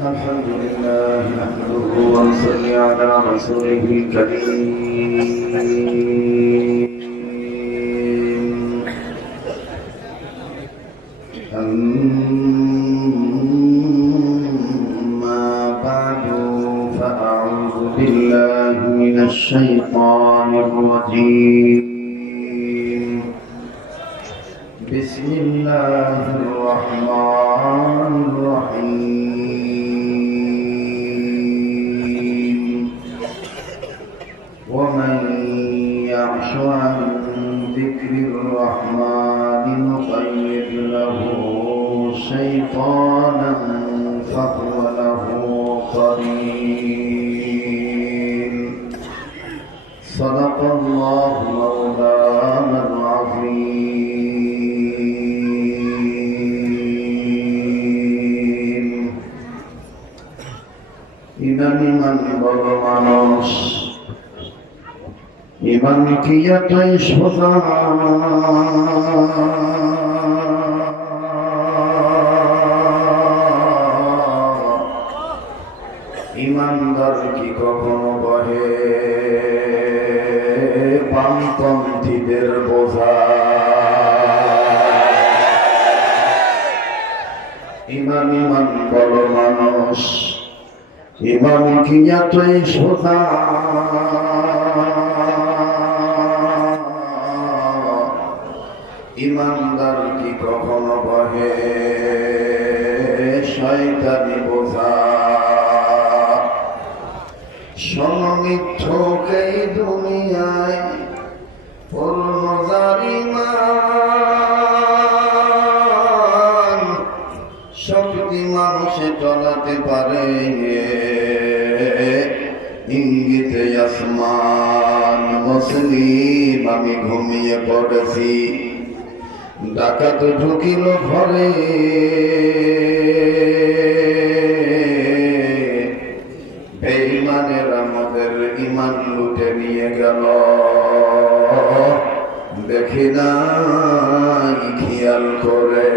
الحمد لله نحمده ونصلي على رسوله الكريم أما بعد فأعوذ بالله من الشيطان الرجيم بسم الله الرحمن الرحيم ومن يعش عن ذكر الرحمن نقيض له شيطانا فهو له قرين صدق الله مولانا العظيم ইমান বড় মানুষ ইমান কি এতই সোজা ইমানদার কি কখনো বহে বামপন্থীদের বোঝা ইমান বড় মানুষ ইমান কি এতই সোজা ইমানদার কি কখনো বহে শয়তানি বোঝা সমিথ্যক এই দুনিয়ায় পূর্ণ জারিমান শক্তি মানুষে চলাতে পারে ইঙ্গিতে আসমান মুসলিম আমি ঘুমিয়ে পড়েছি ডাকাত ঢুকিল ঘরে বেঈমানের আমাদের ইমান লুটে নিয়ে গেল দেখি নাই খেয়াল করে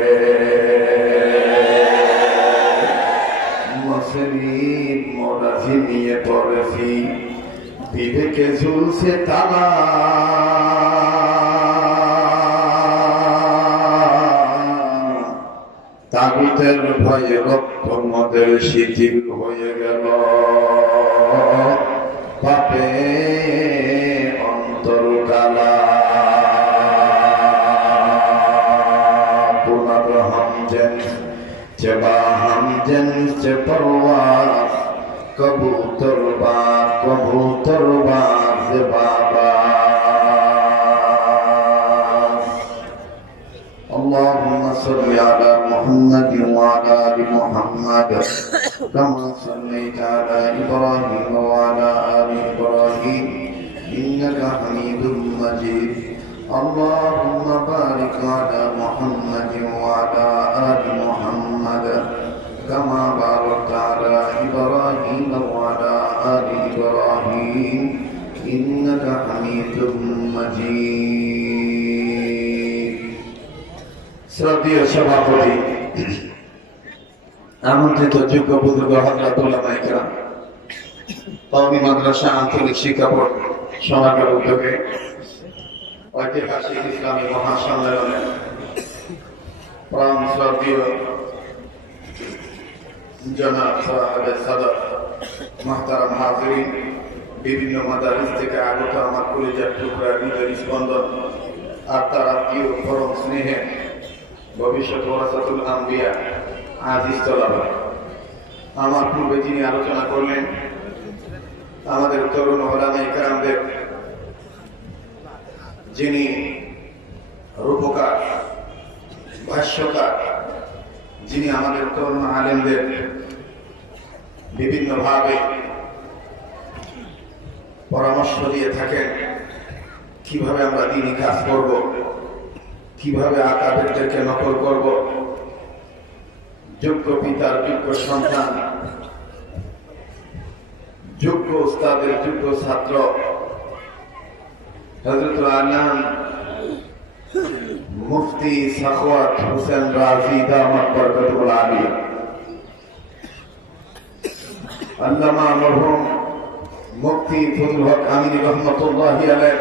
মুসলিম মোরা ঝিমিয়ে পড়েছি বিবেকে ঝুলছে তালা তাগুতের ভয়ে রক্ত মদের শিথিল হয়ে গেল পাপে অন্তর কালা পুনর হামজেন চেবা হামজেন চে পরওয়াজ কবুতর বাজ বাবা اللهم صل على محمد وعلى ال محمد كما صليت على ابراهيم وعلى ال ابراهيم انك حميد مجيد اللهم بارك على محمد وعلى ال محمد كما باركت على ابراهيم وعلى ال ابراهيم انك حميد مجيد শ্রদ্ধেয় সভাপতি আমন্ত্রিত যোগ্য বুজুর্গ হযরত উলামায়ে কেরাম কওমি মাদ্রাসা আঞ্চলিক শিক্ষা বোর্ড সমাজের উদ্যোগে ঐতিহাসিক ইসলামী মহাসম্মেলনে প্রাণ শ্রদ্ধেয় জনাব সাহেব সাদর মুহতারাম হাজিরিন বিভিন্ন মাদারিস থেকে আগত আমার কলিজার টুকরা হৃদয়ের স্পন্দন আর তার আত্মীয় পরম স্নেহে ভবিষ্যৎ ওয়ারাসাতুল আম্বিয়া আজিজ তলাবা আমার পূর্বে যিনি আলোচনা করলেন আমাদের তরুণ ওলামায়ে কেরামদের যিনি রূপকার ভাষ্যকার যিনি আমাদের তরুণ আলেমদের বিভিন্নভাবে পরামর্শ দিয়ে থাকেন কিভাবে আমরা দ্বীনি কাজ করব কিভাবে আকাবেরদেরকে নকল করব যোগ্য পিতার যোগ্য সন্তান যোগ্য উস্তাদের যোগ্য ছাত্র হযরত আল্লাহ মুফতি সাখাওয়াত হোসেন রাজি দামাত বরকতুল আলিয়া আল্লামা মরহুম মুফতি ফজলুল হক আমিনী রহমতুল্লাহি আলাইহ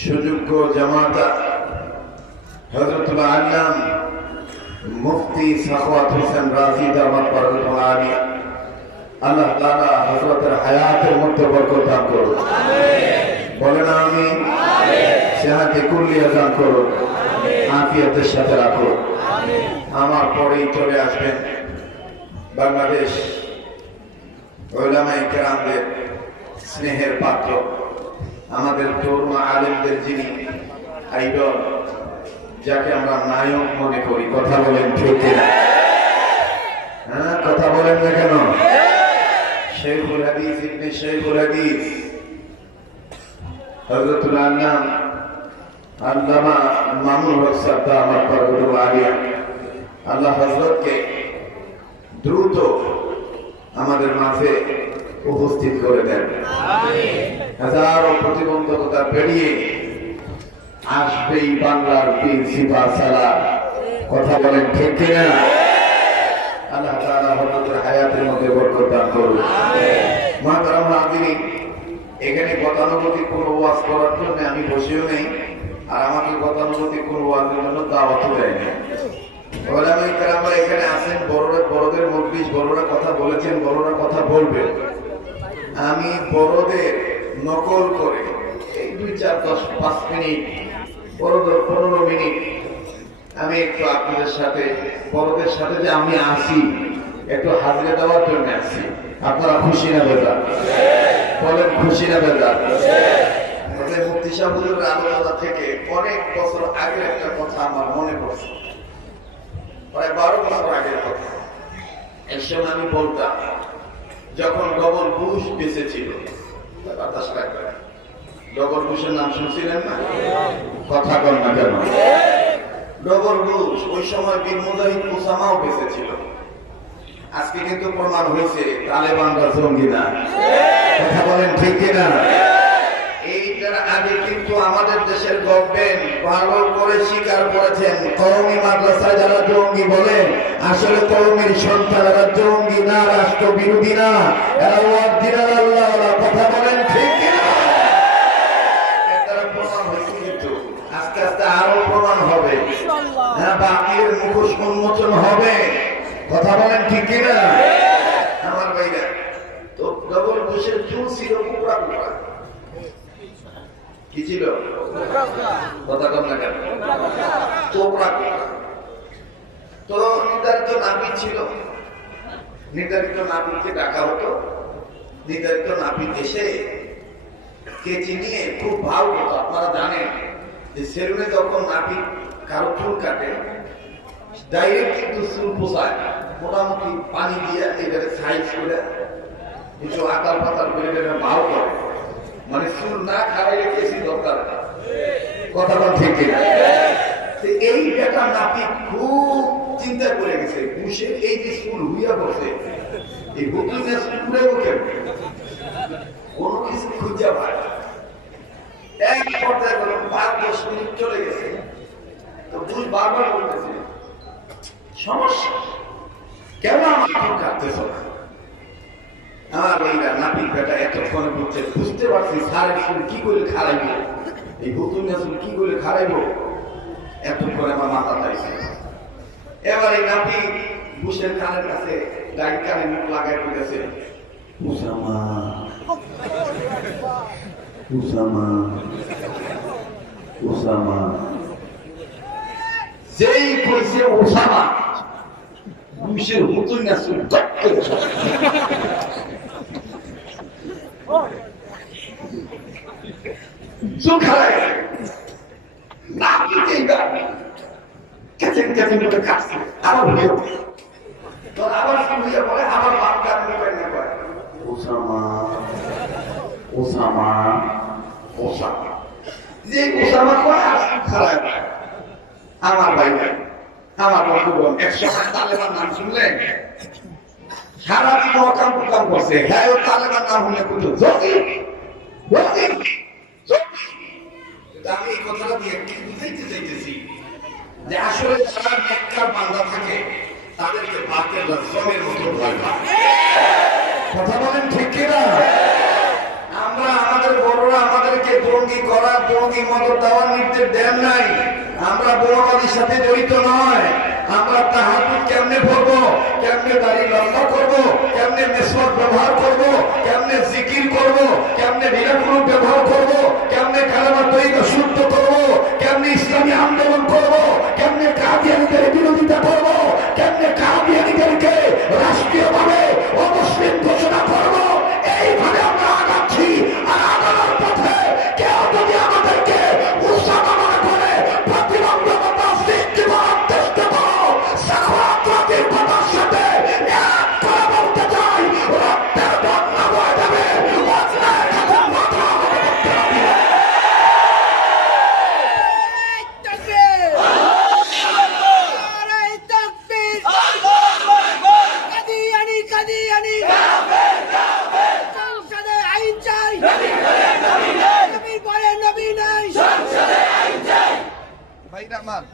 সুযোগ্য জামাতা হযরতুল আল্লাম মুফতি সাখাওয়াত হোসেন রাজি দামাত বরকতুল আলিয়া আল্লাহ তাআলা হযরতের হায়াতের মধ্যে বরকত দান করুন। আমিন। বলেন আমিন। আমিন। সেহাতে কুল্লিয়া দান করুন। আমিন। আফিয়াতের সাথে রাখুন। আমিন। আমার পরেই চলে আসবেন বাংলাদেশ উলামায়ে কেরামদের স্নেহের পাত্র, আমাদের তরুণ আলেমদের যিনি আইডল, যাকে আমরা নায়ক মনে করি। কথা বলেন ঠিক কিনা? হ্যাঁ, কথা বলেন না কেন? শেখুল হাদিস ইবনে শেখুল হাদিস হযরতুল আল্লাম আল্লামা মামুনুল হক সাহেব দামাত বরকতুল আলিয়া আল্লাহ হযরতকে দ্রুত আমাদের মাঝে উপস্থিত করে দেন। হাজারো প্রতিবন্ধকতা পেরিয়ে আসবেই বাংলার পীর সিপাহ সালার। কথা বলেন ঠিক কিনা? আল্লাহ তাআলা হযরতের হায়াতের মধ্যে বরকত দান করুন। মুহতারাম হাজিরিন, এখানে গতানুগতিক কোনো ওয়াজ করার জন্য আমি বসেও নেই, আর আমাকে গতানুগতিক কোনো ওয়াজের জন্য দাওয়াতও দেয় না। ওলামায়ে কেরামরা এখানে আছেন, বড়দের মজলিস, বড়রা কথা বলেছেন, বড়রা কথা বলবেন। আমি বড়দের নকল করে এই 2, 4, 10, 5 মিনিট, বড়দের 15 মিনিট আমি একটু আপনাদের সাথে, বড়দের সাথে যে আমি আসি একটু হাজিরা দেওয়ার জন্য আসি। আপনারা খুশি না বেজার? বলেন খুশি না বেজার? মুফতি সাহেব হুজুরের আলোচনা থেকে অনেক বছর আগের একটা কথা আমার মনে পড়ছে, প্রায় 12 বছর আগের কথা। এর সময় আমি বলতাম, যখন ডবল বুশ বেঁচে ছিল, ডবল বুশের নাম শুনছিলেন না? কথা বল না কেন? ডবল বুশ ওই সময় বীর মুজাহিদ ওসামাও বেঁচে ছিল। আজকে কিন্তু প্রমাণ হয়েছে তালেবানরা জঙ্গি না। কথা বলেন ঠিক কিনা? এইটার আগে কিন্তু আমাদের দেশের গভর্নমেন্ট ভালো করে স্বীকার করেছেন, কওমি মাদ্রাসায় যারা জঙ্গি বলে আসলে কওমির সন্তানেরা জঙ্গি না, রাষ্ট্র বিরোধী না, এরা ওয়ার্দিনাল আল্লাহওয়ালা। কথা বলেন ঠিক কিনা? এটার প্রমাণ হয়েছে, কিন্তু আস্তে আস্তে আরো প্রমাণ হবে। হ্যাঁ, বাকির মুখোশ উন্মোচন হবে। কথা বলেন ঠিক কিনা? আমার ভাইরা, তো ডবল বুশের চুল ছিল কুকড়া কুকড়া। কি ছিল? কথা কম না কেন? চোপড়া কুকড়া। তো নির্ধারিত নাপিত ছিল, নির্ধারিত নাপিতকে ডাকা হতো। নির্ধারিত নাপিত এসে কেচি নিয়ে খুব ভালো হতো। আপনারা জানেন যে সেলুনে যখন নাপিত কারো চুল কাটে, ডাইরেক্ট কিন্তু চুল পোষায় না, মোটামুটি পানি দিয়ে এটাকে সাইজ করে কিছু আকার পাতার করে এটাকে ভালো করে, মানে চুল না খাওয়াইলে বেশি দরকার। কথা বল ঠিক কিনা? এই ব্যাটা নাপিত খুব চিন্তা করে গেছে, বুশের এই যে চুল হুইয়া বসে, এই বুতুনে চুল উড়ে উঠে কোন কিছু খুঁজে পায়। এক পর্যায়ে 5-10 মিনিট চলে গেছে, তো বুশ বারবার বলতেছে, সমস্যা কেন আমার চুল কাটতেছ না? আমার ভাইরা, নাপিত বেটা এতক্ষণে বলছে, বুঝতে পারছি সারের চুল কি করে খারাইব, এই বুতুনে চুল কি করে খারাইব, এতক্ষণে আমার মাথা চাইছে। এবার এই নাপিত বুশের কানের কাছে ডাইন কানে মুখ লাগাই বলতেছে, উসামা উসামা উসামা। যেই কইছে উসামা, বুশের বুতুনে চুল কট করে চুল খারাই। নাপিত এইবার কেচেন কেচেন করে কাটছে, আবার ভুলিয়ে তো আবার ভুলিয়ে বলে, আবার বাপ কাট মোবাইল না করে ওসামা ওসামা ওসামা। যে ওসামা কয় আর খারাপ। আমার ভাই, আমার বন্ধুগণ, একসময় তালেবান নাম শুনলেন সারা জীবন অকাম কুকাম করছে। হ্যাঁ, ও তালেবান নাম শুনলে কিন্তু জঙ্গি জঙ্গি জঙ্গি। আমি এই কথাটা দিয়ে বুঝাইতে চাইতেছি যে আসলে যারা নেককার বান্দা থাকে তাদেরকে বাতের জমের মতো ভয় পায়। কথা বলেন ঠিক কিনা? আমরা আমাদের বড়রা আমাদেরকে জঙ্গি করা, জঙ্গি মদত দেওয়ার নির্দেশ দেন নাই। আমরা বোমাবাদীর সাথে জড়িত নয়। আমরা তাহাজ্জুদ কেমনে পড়বো, কেমনে দাড়ি লম্বা করবো, কেমনে মিসওয়াক ব্যবহার করবো, কেমনে জিকির করবো, কেমনে নীলাকুলু ব্যবহার করবো, কেমনে কালেমা তৈবা শুদ্ধ করবো, কেমনে ইসলামী আন্দোলন করবো, কেমনে কাদিয়ানীদের বিরোধিতা করবো, কেমনে কাদিয়ানীদেরকে রাষ্ট্রীয়ভাবে অমুসলিম ঘোষণা করবো, এইভাবে আমরা আগাচ্ছি। আর আগানোর পথে কেউ যদি আমাদেরকে উৎসাহ মনে করে প্রতিবন্ধকতা সৃষ্টি করার চেষ্টা করো, সাক্ষাতের কথার সাথে এক করে বলতে চাই, রক্তের বন্যা বয়ে যাবে। অন্যায়ের কাছে মাথা আমাদের করতে হবে। ভাই রহমান